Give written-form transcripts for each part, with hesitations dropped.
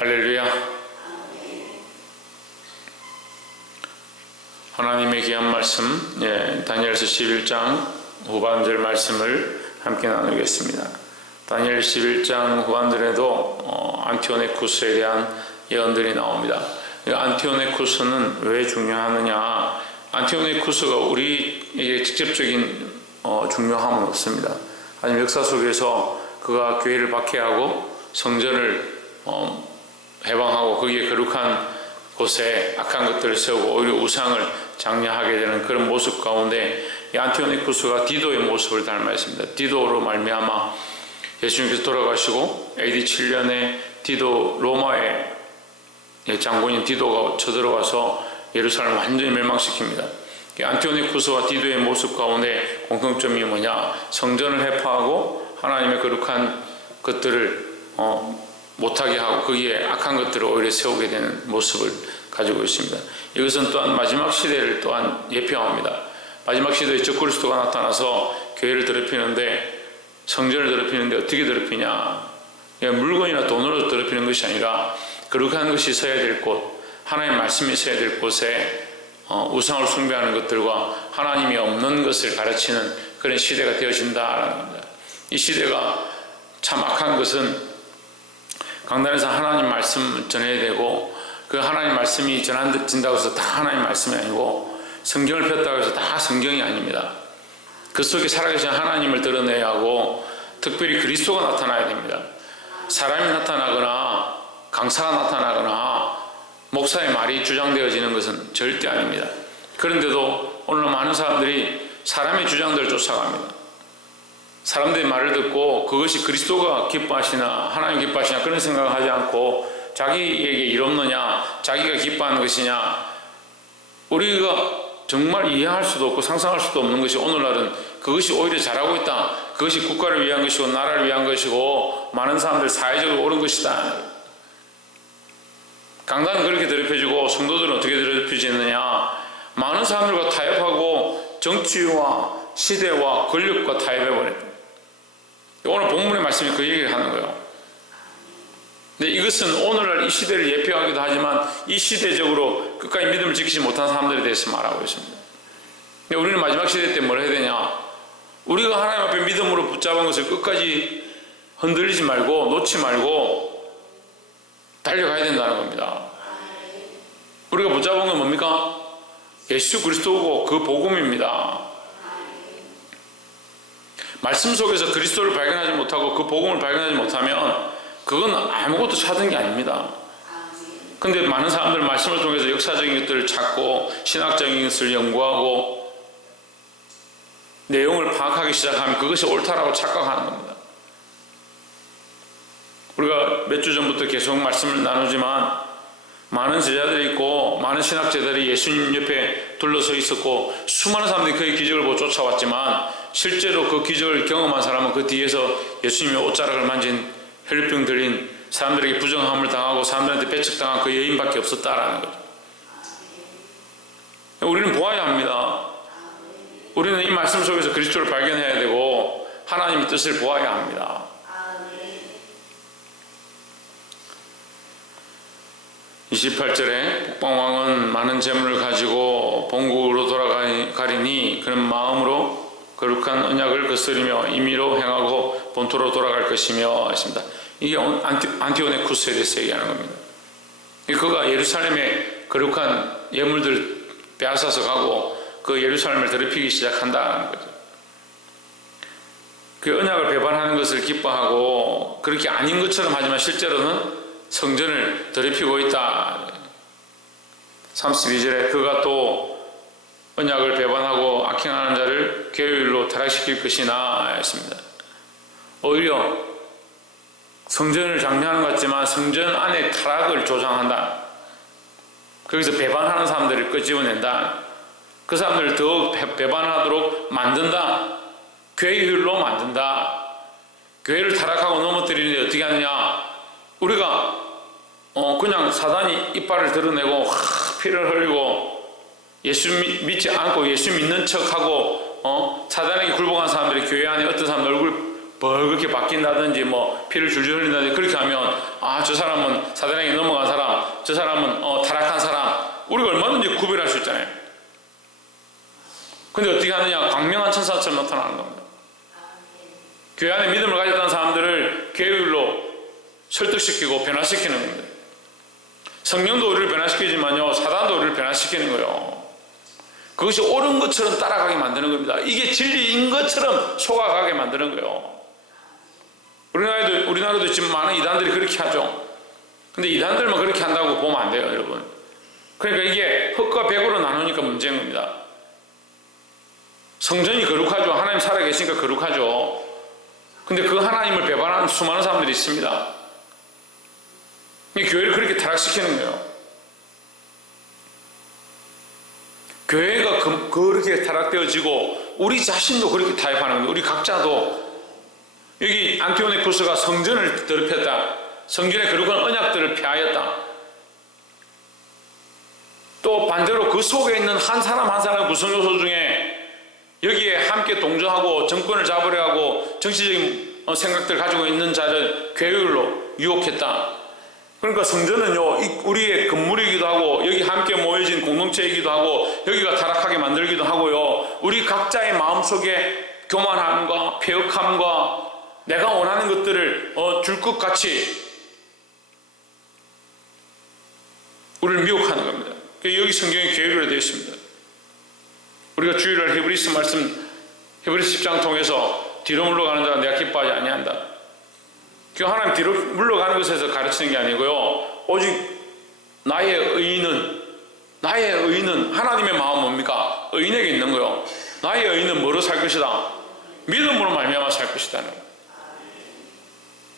할렐루야. 하나님의 귀한 말씀, 다니엘서 11장 후반절 말씀을 함께 나누겠습니다. 다니엘 11장 후반절에도 안티오네쿠스에 대한 예언들이 나옵니다. 안티오네쿠스는 왜 중요하느냐? 안티오네쿠스가 우리에게 직접적인 중요함은 없습니다. 하지만 역사 속에서 그가 교회를 박해하고 성전을 해방하고 거기에 거룩한 곳에 악한 것들을 세우고 오히려 우상을 장려하게 되는 그런 모습 가운데 이 안티오네쿠스가 디도의 모습을 닮아 있습니다. 디도로 말미암아 예수님께서 돌아가시고 AD 7년에 디도 로마의 장군인 디도가 쳐들어가서 예루살렘을 완전히 멸망시킵니다. 안티오네쿠스와 디도의 모습 가운데 공통점이 뭐냐? 성전을 해파하고 하나님의 거룩한 것들을 못하게 하고 거기에 악한 것들을 오히려 세우게 되는 모습을 가지고 있습니다. 이것은 또한 마지막 시대를 또한 예표합니다. 마지막 시대에 적그리스도가 나타나서 교회를 더럽히는데, 성전을 더럽히는데 어떻게 더럽히냐? 물건이나 돈으로 더럽히는 것이 아니라 거룩한 것이 서야 될 곳, 하나님의 말씀이 서야 될 곳에 우상을 숭배하는 것들과 하나님이 없는 것을 가르치는 그런 시대가 되어진다라는 겁니다. 이 시대가 참 악한 것은 강단에서 하나님 말씀 전해야 되고, 그 하나님 말씀이 전해진다고 해서 다 하나님 말씀이 아니고, 성경을 폈다고 해서 다 성경이 아닙니다. 그 속에 살아계신 하나님을 드러내야 하고, 특별히 그리스도가 나타나야 됩니다. 사람이 나타나거나 강사가 나타나거나 목사의 말이 주장되어지는 것은 절대 아닙니다. 그런데도 오늘 많은 사람들이 사람의 주장들을 쫓아갑니다. 사람들의 말을 듣고 그것이 그리스도가 기뻐하시나 하나님 기뻐하시나 그런 생각을 하지 않고 자기에게 일 없느냐, 자기가 기뻐하는 것이냐, 우리가 정말 이해할 수도 없고 상상할 수도 없는 것이 오늘날은 그것이 오히려 잘하고 있다, 그것이 국가를 위한 것이고 나라를 위한 것이고 많은 사람들 사회적으로 옳은 것이다. 강단은 그렇게 더럽혀지고 성도들은 어떻게 더럽혀지느냐? 많은 사람들과 타협하고 정치와 시대와 권력과 타협해버립니다. 오늘 본문의 말씀이 그 얘기를 하는 거예요. 근데 이것은 오늘날 이 시대를 예표하기도 하지만 이 시대적으로 끝까지 믿음을 지키지 못한 사람들에 대해서 말하고 있습니다. 근데 우리는 마지막 시대 때 뭘 해야 되냐? 우리가 하나님 앞에 믿음으로 붙잡은 것을 끝까지 흔들리지 말고 놓지 말고 달려가야 된다는 겁니다. 우리가 붙잡은 건 뭡니까? 예수 그리스도고 그 복음입니다. 말씀 속에서 그리스도를 발견하지 못하고 그 복음을 발견하지 못하면 그건 아무것도 찾은 게 아닙니다. 근데 많은 사람들은 말씀을 통해서 역사적인 것들을 찾고 신학적인 것을 연구하고 내용을 파악하기 시작하면 그것이 옳다라고 착각하는 겁니다. 우리가 몇 주 전부터 계속 말씀을 나누지만 많은 제자들이 있고 많은 신학자들이 예수님 옆에 둘러서 있었고 수많은 사람들이 그의 기적을 보고 쫓아왔지만 실제로 그 기적을 경험한 사람은 그 뒤에서 예수님의 옷자락을 만진 혈병 들린 사람들에게 부정함을 당하고 사람들한테 배척당한 그 여인밖에 없었다라는 거죠. 우리는 보아야 합니다. 우리는 이 말씀 속에서 그리스도를 발견해야 되고 하나님의 뜻을 보아야 합니다. 아, 28절에 북방왕은 많은 재물을 가지고 본국으로 돌아가리니 그런 마음으로 거룩한 언약을 거스리며 임의로 행하고 본토로 돌아갈 것이며 하십니다. 이게 안티오네쿠스에 대해서 얘기하는 겁니다. 그가 예루살렘의 거룩한 예물들 빼앗아서 가고 그 예루살렘을 더럽히기 시작한다는 거죠. 그 언약을 배반하는 것을 기뻐하고 그렇게 아닌 것처럼 하지만 실제로는 성전을 더럽히고 있다. 32절에 그가 또 언약을 배반하고 악행하는 자를 교회일로 타락시킬 것이나 했습니다. 오히려 성전을 장려하는 것 같지만 성전 안에 타락을 조장한다. 거기서 배반하는 사람들을 끄집어낸다. 그 사람들을 더 배반하도록 만든다. 교회일로 만든다. 교회를 타락하고 넘어뜨리는데 어떻게 하느냐? 우리가 그냥 사단이 이빨을 드러내고 피를 흘리고 예수 믿지 않고 예수 믿는 척하고 사단에게 굴복한 사람들이 교회 안에 어떤 사람 얼굴 벌겋게 바뀐다든지 뭐 피를 줄줄 흘린다든지 그렇게 하면 저 사람은 사단에게 넘어간 사람, 저 사람은 타락한 사람, 우리가 얼마든지 구별할 수 있잖아요. 근데 어떻게 하느냐? 광명한 천사처럼 나타나는 겁니다. 교회 안에 믿음을 가졌다는 사람들을 교회율로 설득시키고 변화시키는 겁니다. 성령도 우리를 변화시키지만요, 사단도 우리를 변화시키는 거예요. 그것이 옳은 것처럼 따라가게 만드는 겁니다. 이게 진리인 것처럼 속아가게 만드는 거예요. 우리나라도 지금 많은 이단들이 그렇게 하죠. 근데 이단들만 그렇게 한다고 보면 안 돼요, 여러분. 그러니까 이게 흑과 백으로 나누니까 문제인 겁니다. 성전이 거룩하죠. 하나님 살아계시니까 거룩하죠. 근데 그 하나님을 배반하는 수많은 사람들이 있습니다. 교회를 그렇게 타락시키는 거예요. 교회가 그렇게 타락되어지고 우리 자신도 그렇게 타협하는 겁니다. 우리 각자도 여기 안티오네쿠스가 성전을 더럽혔다. 성전의 거룩한 언약들을 폐하였다. 또 반대로 그 속에 있는 한 사람 한 사람 구성 요소 중에 여기에 함께 동조하고 정권을 잡으려 하고 정치적인 생각들을 가지고 있는 자를 교회로 유혹했다. 그러니까 성전은요, 우리의 건물이기도 하고 여기 함께 모여진 공동체이기도 하고 여기가 타락하게 만들기도 하고요, 우리 각자의 마음속에 교만함과 폐역함과 내가 원하는 것들을 줄 것 같이 우리를 미혹하는 겁니다. 여기 성경에 교회로 되어 있습니다. 우리가 주일날 히브리서 말씀, 히브리서 10장 통해서 뒤로 물러가는 자가 내가 기뻐하지 아니한다. 그 하나님 뒤로 물러가는 것에서 가르치는 게 아니고요, 오직 나의 의인은 하나님의 마음은 뭡니까? 의인에게 있는 거요. 나의 의인은 뭐로 살 것이다? 믿음으로 말미암아 살 것이다는 거예요.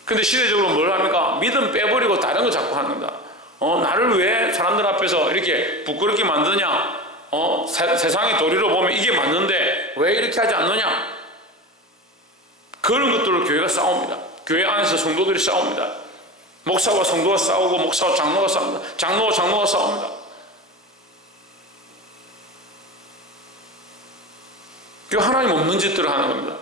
근데 시대적으로 뭘 합니까? 믿음 빼버리고 다른 거 자꾸 하는 겁니다. 나를 왜 사람들 앞에서 이렇게 부끄럽게 만드냐? 세상의 도리로 보면 이게 맞는데 왜 이렇게 하지 않느냐? 그런 것들로 교회가 싸웁니다. 교회 안에서 성도들이 싸웁니다. 목사와 성도가 싸우고 목사와 장로가 싸웁니다. 장로와 장로가 싸웁니다. 그 하나님 없는 짓들을 하는 겁니다.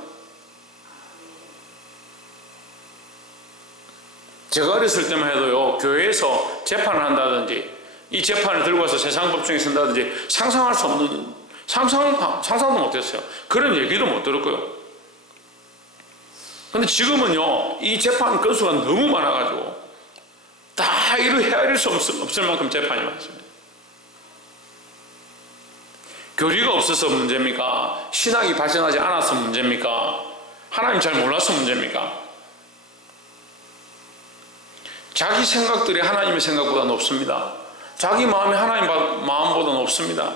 제가 어렸을 때만 해도요, 교회에서 재판을 한다든지 이 재판을 들고 와서 세상 법정에 쓴다든지 상상할 수 없는, 상상도 못했어요. 그런 얘기도 못 들었고요. 근데 지금은요, 이 재판 건수가 너무 많아가지고 다 이루 헤아릴 수 없을 만큼 재판이 많습니다. 교리가 없어서 문제입니까? 신학이 발전하지 않아서 문제입니까? 하나님 잘 몰라서 문제입니까? 자기 생각들이 하나님의 생각보다 높습니다. 자기 마음이 하나님 마음보다 높습니다.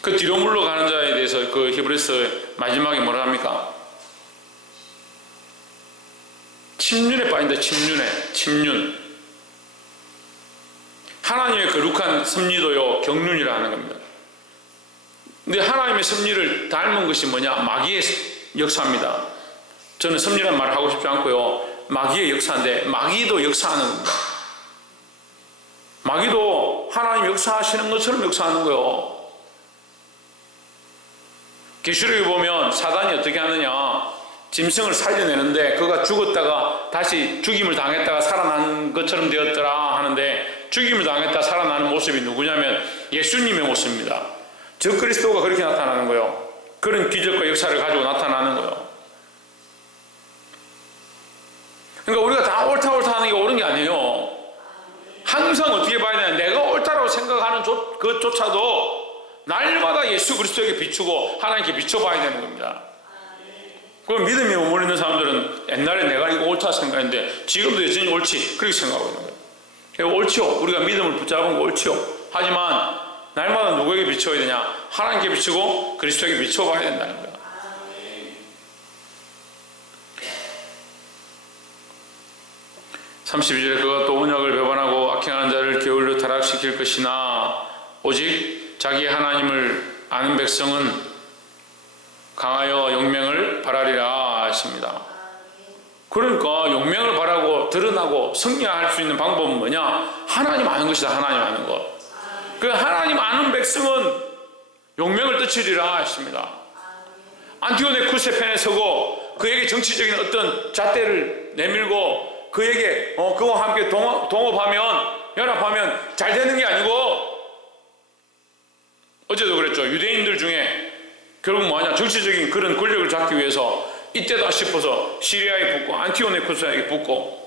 그 뒤로 물러가는 자에 대해서 그 히브리서 마지막에 뭐라 합니까? 침륜에 빠진다. 침륜. 하나님의 거룩한 섭리도요, 경륜이라 하는 겁니다. 근데 하나님의 섭리를 닮은 것이 뭐냐? 마귀의 역사입니다. 저는 섭리란 말을 하고 싶지 않고요, 마귀의 역사인데 마귀도 역사하는 겁니다. 마귀도 하나님 역사하시는 것처럼 역사하는 거예요. 계시록에 보면 사단이 어떻게 하느냐, 짐승을 살려내는데 그가 죽었다가 다시 죽임을 당했다가 살아난 것처럼 되었더라 하는데, 죽임을 당했다 살아나는 모습이 누구냐면 예수님의 모습입니다. 저 그리스도가 그렇게 나타나는 거예요. 그런 기적과 역사를 가지고 나타나는 거예요. 그러니까 우리가 다 옳다 하는 게 옳은 게 아니에요. 항상 어떻게 봐야 되냐, 내가 옳다라고 생각하는 그것조차도 날마다 예수 그리스도에게 비추고 하나님께 비춰봐야 되는 겁니다. 그럼 믿음이 머무르는 사람들은 옛날에 내가 이거 옳다 생각했는데 지금도 여전히 옳지, 그렇게 생각하고 있는 거예요. 옳지요. 우리가 믿음을 붙잡은 거 옳지요. 하지만 날마다 누구에게 비춰야 되냐? 하나님께 비추고 그리스도에게 비춰봐야 된다는 거예요. 32절에 그가 또 언약을 배반하고 악행하는 자를 게을러 타락시킬 것이나 오직 자기 하나님을 아는 백성은 강하여 용맹을 발하리라 하십니다. 그러니까 용맹을 발하고 드러나고 승리할 수 있는 방법은 뭐냐? 하나님 아는 것이다. 하나님 아는 것. 그 하나님 아는 백성은 용맹을 떨치리라 하십니다. 안티오네쿠스의 편에 서고 그에게 정치적인 어떤 잣대를 내밀고 그에게 그와 함께 동업하면, 연합하면 잘 되는 게 아니고, 어제도 그랬죠. 유대인들 중에 결국 뭐하냐, 정치적인 그런 권력을 잡기 위해서 이때다 싶어서 시리아에 붙고 안티오네쿠스에게 붙고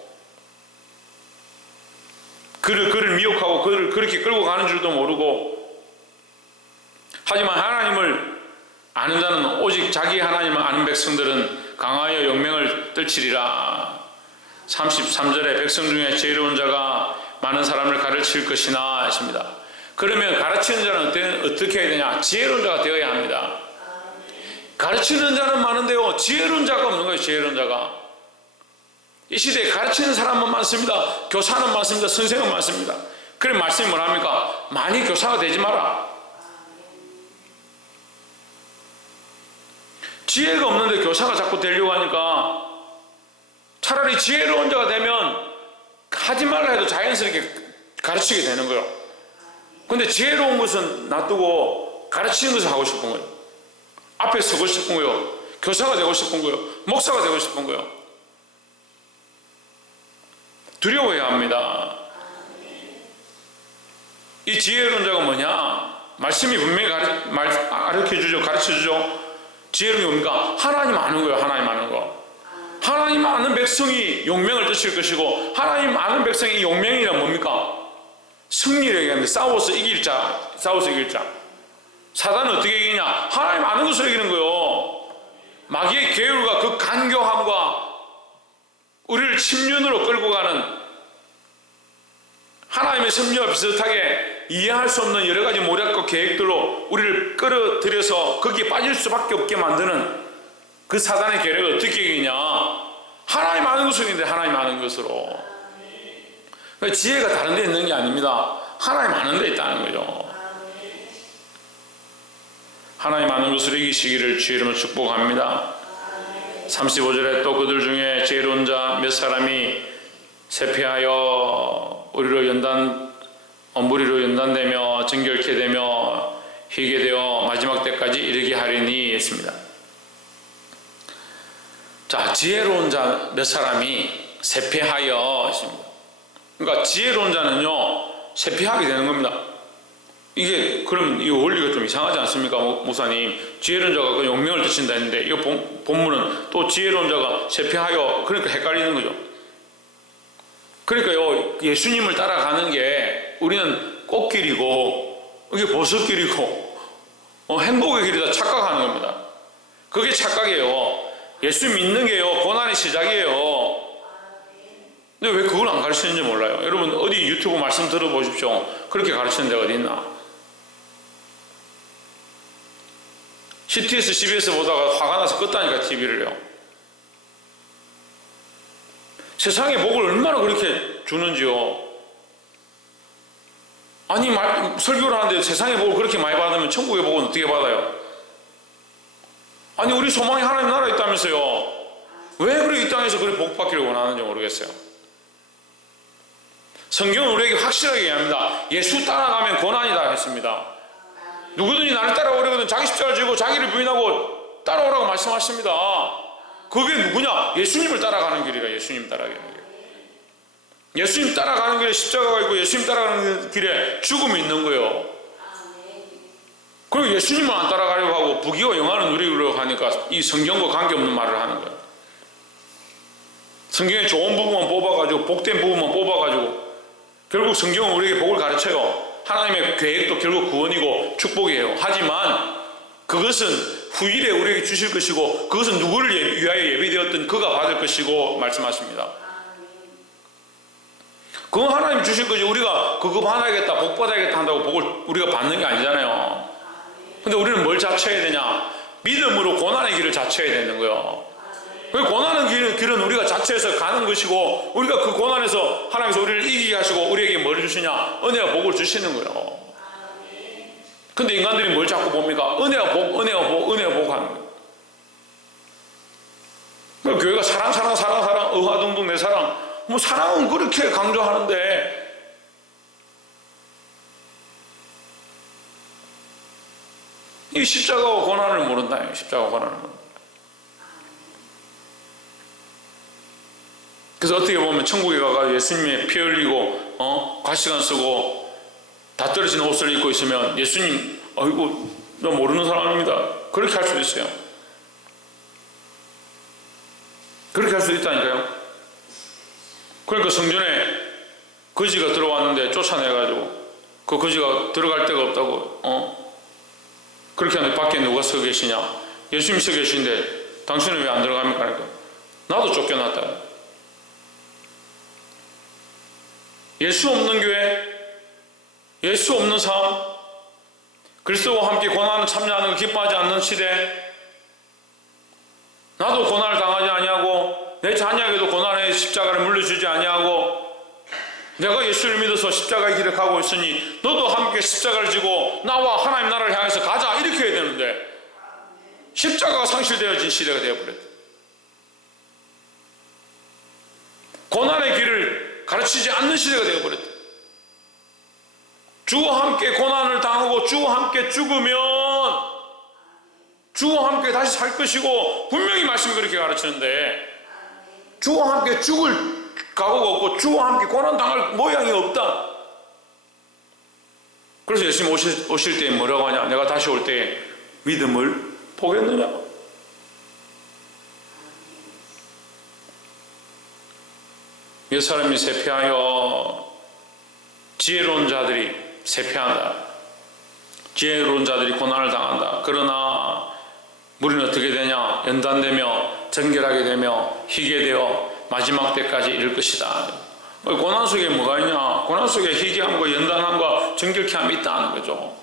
그를 미혹하고 그를 그렇게 끌고 가는 줄도 모르고, 하지만 하나님을 아는 자는, 오직 자기 하나님을 아는 백성들은 강하여 용맹을 떨치리라. 33절에 백성 중에 지혜로운 자가 많은 사람을 가르칠 것이나 했습니다. 그러면 가르치는 자는 어떻게 해야 되냐? 지혜로운 자가 되어야 합니다. 가르치는 자는 많은데요, 지혜로운 자가 없는 거예요. 지혜로운 자가. 이 시대에 가르치는 사람은 많습니다. 교사는 많습니다. 선생은 많습니다. 그래 말씀이 뭐랍니까? 많이 교사가 되지 마라. 지혜가 없는데 교사가 자꾸 되려고 하니까 차라리 지혜로운 자가 되면 하지 말라 해도 자연스럽게 가르치게 되는 거예요. 근데 지혜로운 것은 놔두고 가르치는 것을 하고 싶은 거예요. 앞에 서고 싶은 거예요. 교사가 되고 싶은 거예요. 목사가 되고 싶은 거예요. 두려워해야 합니다. 이 지혜로운 자가 뭐냐? 말씀이 분명히 가르쳐주죠. 가르쳐주죠. 지혜로운 게 뭡니까? 하나님 아는 거예요. 하나님 아는 거. 하나님 아는 백성이 용맹을 뜻일 것이고, 하나님 아는 백성이 용맹이란 뭡니까? 승리를 얘기하는데 싸워서 이길 자. 사단은 어떻게 이기냐? 하나님 아는 것으로 이기는 거예요. 마귀의 계율과 그 간교함과 우리를 침륜으로 끌고 가는, 하나님의 섭리와 비슷하게 이해할 수 없는 여러 가지 모략과 계획들로 우리를 끌어들여서 거기에 빠질 수밖에 없게 만드는 그 사단의 계략을 어떻게 이기냐? 하나님 아는 것으로 이기는데, 하나님 아는 것으로. 그러니까 지혜가 다른 데 있는 게 아닙니다. 하나님 아는 데 있다는 거죠. 하나님 아는 것으로 이기시기를 주의 이름으로 축복합니다. 35절에 또 그들 중에 지혜로운 자 몇 사람이 세피하여 무리로 연단되며 정결케 되며 희게 되어 마지막 때까지 이르게 하리니 했습니다. 자, 지혜로운 자 몇 사람이 세피하여 했습니다. 그러니까 지혜로운 자는요, 세피하게 되는 겁니다. 이게 그럼 이 원리가 좀 이상하지 않습니까, 목사님? 지혜로운 자가 그 용맹을 뜻친다 했는데, 이 본문은 또 지혜로운 자가 세피하여, 그러니까 헷갈리는 거죠. 그러니까요, 예수님을 따라가는 게 우리는 꽃길이고 이게 보석길이고 행복의 길이다 착각하는 겁니다. 그게 착각이에요. 예수 믿는 게요, 고난의 시작이에요. 근데 왜 그걸 안 가르치는지 몰라요. 여러분 어디 유튜브 말씀 들어보십시오. 그렇게 가르치는 데가 어디 있나? CTS, CBS 보다가 화가 나서 껐다니까, TV를요. 세상에 복을 얼마나 그렇게 주는지요. 아니, 설교를 하는데 세상의 복을 그렇게 많이 받으면 천국의 복은 어떻게 받아요? 아니, 우리 소망이 하나님 나라에 있다면서요. 왜 그렇게 이 땅에서 그렇게 복 받기를 원하는지 모르겠어요. 성경은 우리에게 확실하게 얘기합니다. 예수 따라가면 고난이다 했습니다. 누구든지 나를 따라오려거든 자기 십자가를 지고 자기를 부인하고 따라오라고 말씀하십니다. 그게 누구냐? 예수님을 따라가는 길이라. 예수님 따라가는 길. 예수님 따라가는 길에 십자가가 있고 예수님 따라가는 길에 죽음이 있는 거예요. 그리고 예수님을 안 따라가려고 하고 부귀와 영화를 누리려고 하니까 이 성경과 관계없는 말을 하는 거예요. 성경의 좋은 부분만 뽑아가지고, 복된 부분만 뽑아가지고, 결국 성경은 우리에게 복을 가르쳐요. 하나님의 계획도 결국 구원이고 축복이에요. 하지만 그것은 후일에 우리에게 주실 것이고, 그것은 누구를 위하여 예비되었든 그가 받을 것이고 말씀하십니다. 그거 하나님 주실 것이 우리가 그거 받아야겠다, 복 받아야겠다 한다고 복을 우리가 받는 게 아니잖아요. 근데 우리는 뭘 자처해야 되냐? 믿음으로 고난의 길을 자처해야 되는 거예요. 그 고난의 길은 우리가 자처해서 가는 것이고, 우리가 그 고난에서 하나님께서 우리를 이기게 하시고 우리에게 뭘 주시냐? 은혜와 복을 주시는 거예요. 근데 인간들이 뭘 자꾸 봅니까? 은혜와 복, 은혜와 복, 은혜와 복 하는 거예요. 교회가 사랑, 의화동동 내 사랑, 뭐 사랑은 그렇게 강조하는데, 이 십자가와 고난을 모른다. 십자가와 고난을 모른다. 그래서 어떻게 보면 천국에 가서 예수님의 피 흘리고 가시관 쓰고 다 떨어진 옷을 입고 있으면 예수님 아이고 나 모르는 사람입니다. 그렇게 할 수도 있어요. 그렇게 할 수도 있다니까요. 그러니까 성전에 거지가 들어왔는데 쫓아내가지고 그 거지가 들어갈 데가 없다고 그렇게 하는데 밖에 누가 서 계시냐? 예수님이 서 계시는데 당신은 왜 안 들어갑니까? 그러니까 나도 쫓겨났다. 예수 없는 교회, 예수 없는 삶, 그리스도와 함께 고난을 참여하는 걸 기뻐하지 않는 시대, 나도 고난을 당하지 아니하고 내 자녀에게도 고난의 십자가를 물려주지 아니하고 내가 예수를 믿어서 십자가의 길을 가고 있으니 너도 함께 십자가를 지고 나와 하나님 나라를 향해서 가자 이렇게 해야 되는데 십자가가 상실되어진 시대가 되어버렸다. 고난의 길을 가르치지 않는 시대가 되어버렸다. 주와 함께 고난을 당하고 주와 함께 죽으면 주와 함께 다시 살 것이고 분명히 말씀이 그렇게 가르치는데 주와 함께 죽을 각오가 없고 주와 함께 고난 당할 모양이 없다. 그래서 예수님 오실 때 뭐라고 하냐? 내가 다시 올 때 믿음을 보겠느냐? 몇 사람이 쇠퇴하여 지혜로운 자들이 쇠퇴한다. 지혜로운 자들이 고난을 당한다. 그러나 우리는 어떻게 되냐? 연단되며 정결하게 되며 희게 되어 마지막 때까지 이를 것이다. 고난 속에 뭐가 있냐? 고난 속에 희게함과 연단함과 정결케 함이 있다는 거죠.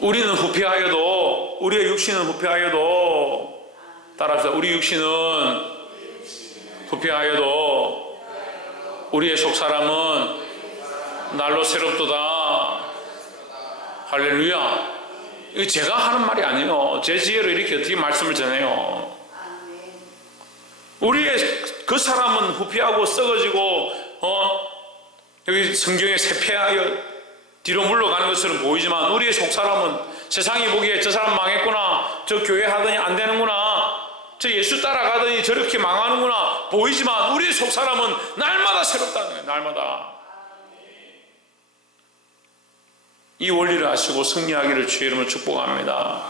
우리는 후패하여도 우리의 육신은 후패하여도 따라합시다. 우리 육신은 후패하여도 우리의 속사람은 날로 새롭도다. 할렐루야. 이거 제가 하는 말이 아니에요. 제 지혜로 이렇게 어떻게 말씀을 전해요. 우리의 그 사람은 후패하고 썩어지고 여기 성경에 쇠퇴하여 뒤로 물러가는 것처럼 보이지만 우리의 속사람은 세상이 보기에 저 사람 망했구나, 저 교회 하더니 안 되는구나, 저 예수 따라가더니 저렇게 망하는구나 보이지만 우리의 속사람은 날마다 새롭다는 거예요. 날마다. 이 원리를 아시고 승리하기를 주의 이름으로 축복합니다.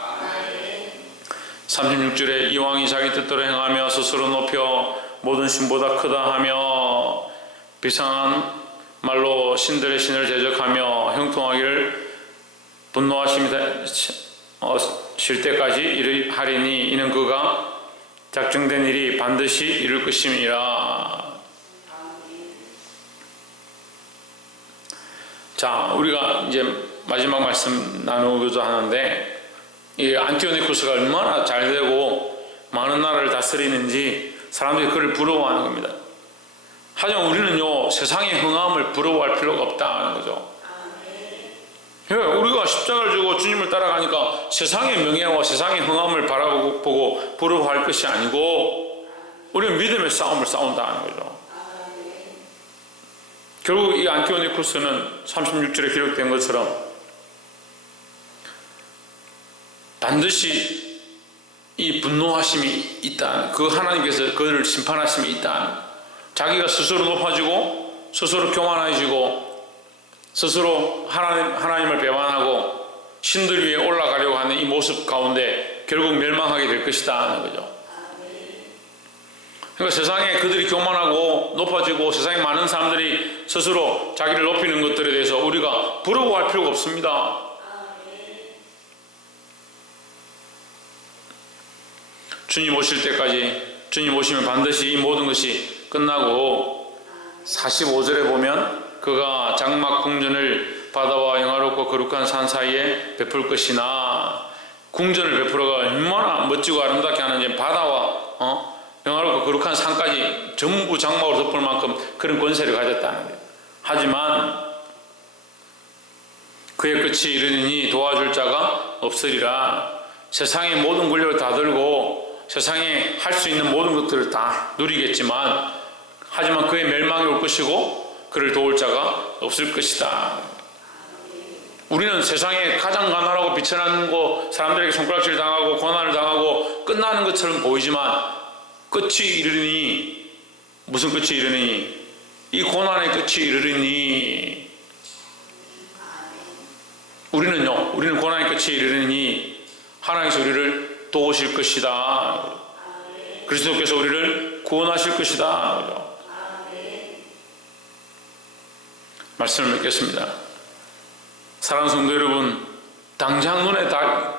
36절에 이왕이 자기 뜻대로 행하며 스스로 높여 모든 신보다 크다 하며 비상한 말로 신들의 신을 대적하며 형통하기를 분노하심이 쉴 때까지 하리니 이는 그가 작정된 일이 반드시 이룰 것임이라. 자, 우리가 이제 마지막 말씀 나누고자 하는데 이 안티오니쿠스가 얼마나 잘되고 많은 나라를 다스리는지 사람들이 그를 부러워하는 겁니다. 하지만 우리는요 세상의 흥함을 부러워할 필요가 없다는 거죠. 우리가 십자가를 지고 주님을 따라가니까 세상의 명예와 세상의 흥함을 바라보고 부러워할 것이 아니고 우리는 믿음의 싸움을 싸운다는 거죠. 결국 이 안티오니쿠스는 36절에 기록된 것처럼 반드시 이 분노하심이 있다. 그 하나님께서 그를 심판하심이 있다. 자기가 스스로 높아지고 스스로 교만해지고 스스로 하나님을 배반하고 신들 위에 올라가려고 하는 이 모습 가운데 결국 멸망하게 될 것이다 하는 거죠. 그러니까 세상에 그들이 교만하고 높아지고 세상에 많은 사람들이 스스로 자기를 높이는 것들에 대해서 우리가 부러워할 필요가 없습니다. 주님 오실 때까지, 주님 오시면 반드시 이 모든 것이 끝나고 45절에 보면 그가 장막 궁전을 바다와 영화롭고 거룩한 산 사이에 베풀 것이나, 궁전을 베풀어가 얼마나 멋지고 아름답게 하는지 바다와 영화롭고 거룩한 산까지 전부 장막으로 덮을 만큼 그런 권세를 가졌다는 거예요. 하지만 그의 끝이 이르니 도와줄 자가 없으리라. 세상의 모든 권력을 다 들고 세상에 할 수 있는 모든 것들을 다 누리겠지만 하지만 그의 멸망이 올 것이고 그를 도울 자가 없을 것이다. 우리는 세상에 가장 가난하고 비천하고 사람들에게 손가락질 당하고 고난을 당하고 끝나는 것처럼 보이지만 끝이 이르니, 무슨 끝이 이르니? 이 고난의 끝이 이르니, 우리는 고난의 끝이 이르니 하나님께서 우리를 도우실 것이다. 그리스도께서 우리를 구원하실 것이다. 말씀을 맺겠습니다. 사랑하는 성도 여러분, 당장 눈에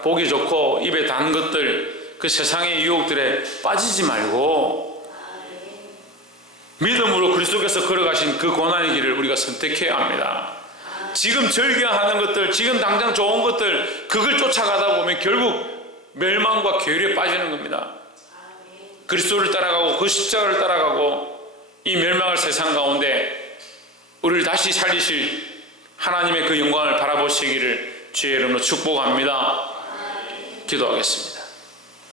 보기 좋고 입에 단 것들, 그 세상의 유혹들에 빠지지 말고 믿음으로 그리스도께서 걸어가신 그 고난의 길을 우리가 선택해야 합니다. 지금 즐겨하는 것들, 지금 당장 좋은 것들, 그걸 쫓아가다 보면 결국 멸망과 괴리에 빠지는 겁니다. 그리스도를 따라가고 그 십자가를 따라가고 이 멸망할 세상 가운데 우리를 다시 살리실 하나님의 그 영광을 바라보시기를 주의 이름으로 축복합니다. 기도하겠습니다.